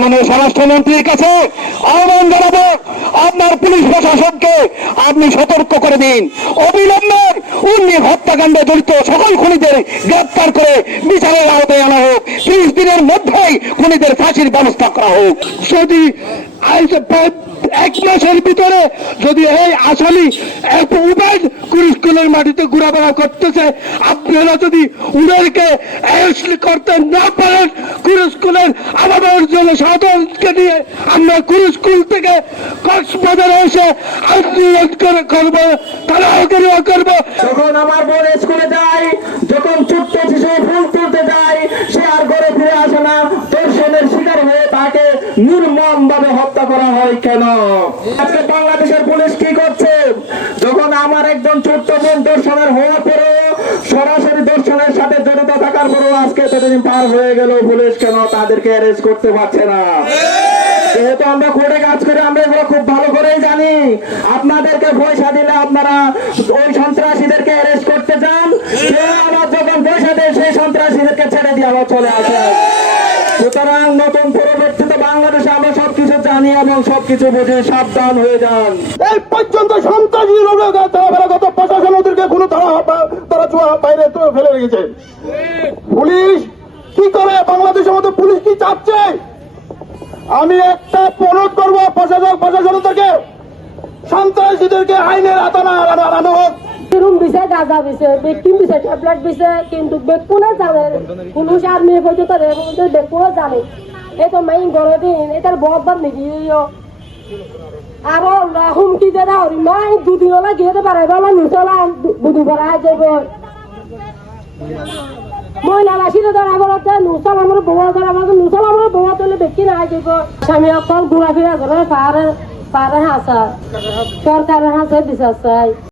মাননীয় স্বরাষ্ট্রমন্ত্রীর কাছে আহ্বান জানাবো, আপনার পুলিশ প্রশাসনকে আপনি সতর্ক করে দিন, অবিলম্বে উর্মি হত্যাকাণ্ডে জড়িত সকল খুনিদের গ্রেপ্তার করে বিচারের আওতায় আনা হোক। 30 দিনের মধ্যেই খুনিদের ফাঁসির ব্যবস্থা করা হোক। যদি এক মাসের ভিতরে যদি এই আসামি এত উপায় স্কুলের মাটিতে ঘোরাফেরা করতেছে, আপনারা যদি উনারকে অ্যারেস্ট করতে না পারেন, স্কুলের আমাদের জন্য সাধারণকে নিয়ে আমরা স্কুল থেকে কক্সবাজারে এসে আন্দোলন করবো, তাড়াহুড়ো করবো। যখন আমার বোন স্কুলে যায়, যখন ছোট্ট শিশু ফুল তুলতে যায়, সে আর ঘরে ফিরে আসে না, ধর্ষণের শিকার হয়ে তাকে নির্মম ভাবে হত্যা করা হয় কেন? আজকে বাংলাদেশের পুলিশ কি করছে? যখন আমার একজন ছোট্ট বোন ধর্ষণের হওয়ার পরেও, সরাসরি ধর্ষণের সাথে জড়িত থাকার পরেও আজকে এতদিন পার হয়ে গেল, পুলিশ কেন তাদেরকে অ্যারেস্ট করতে পারছে না? যেহেতু আমরা কোর্টে কাজ করি, আমরা এগুলো খুব ভালো করেই জানি। আপনাদেরকে পয়সা দিলে আপনারা ওই সন্ত্রাসীদেরকে অ্যারেস্ট করতে চান, আবার যখন পয়সা দেয় সেই সন্ত্রাসীদেরকে ছেড়ে দিয়ে আবার চলে আসে। সুতরাং নতুন পরবর্তীতে বাংলাদেশে আমরা সবকিছু জানি এবং সবকিছু বুঝে সাবধান হয়ে যান। এই পর্যন্ত সন্ত্রাসী গত প্রশাসন ওদেরকে কোনো তারা বাইরে ফেলে রেখেছে। পুলিশ কি করে? বাংলাদেশের মধ্যে পুলিশ কি চাচ্ছে? আমি একটা অনুরোধ করবো প্রশাসনদেরকে, সন্ত্রাসীদেরকে আইনের আওতায় আনানো হোক। রুম দিছে, গাঁজা দিছে, বেকিং দিছে, ট্যাবলেট দিছে, কিন্তু বেকুনে জানে পুলিশ আর্মি পর্যন্ত বেকুনে জানে। এই তো মাইন গড়ে দিন এটার বহবাদ নাকি আরো হুমকি দিয়ে দাও মাই দুদিন হলে গিয়ে পারে বলো নুচলা দুদিন ভরা যাব মহিলা আসিলে ধরা বলতে নুচল আমার বউয়া ধরা বলতে নুচল আমার বউয়া তুলে বেশি না যাব। স্বামী অকল ঘোরাফেরা করে পারে হাসা সরকারের হাসে বিশ্বাস চাই।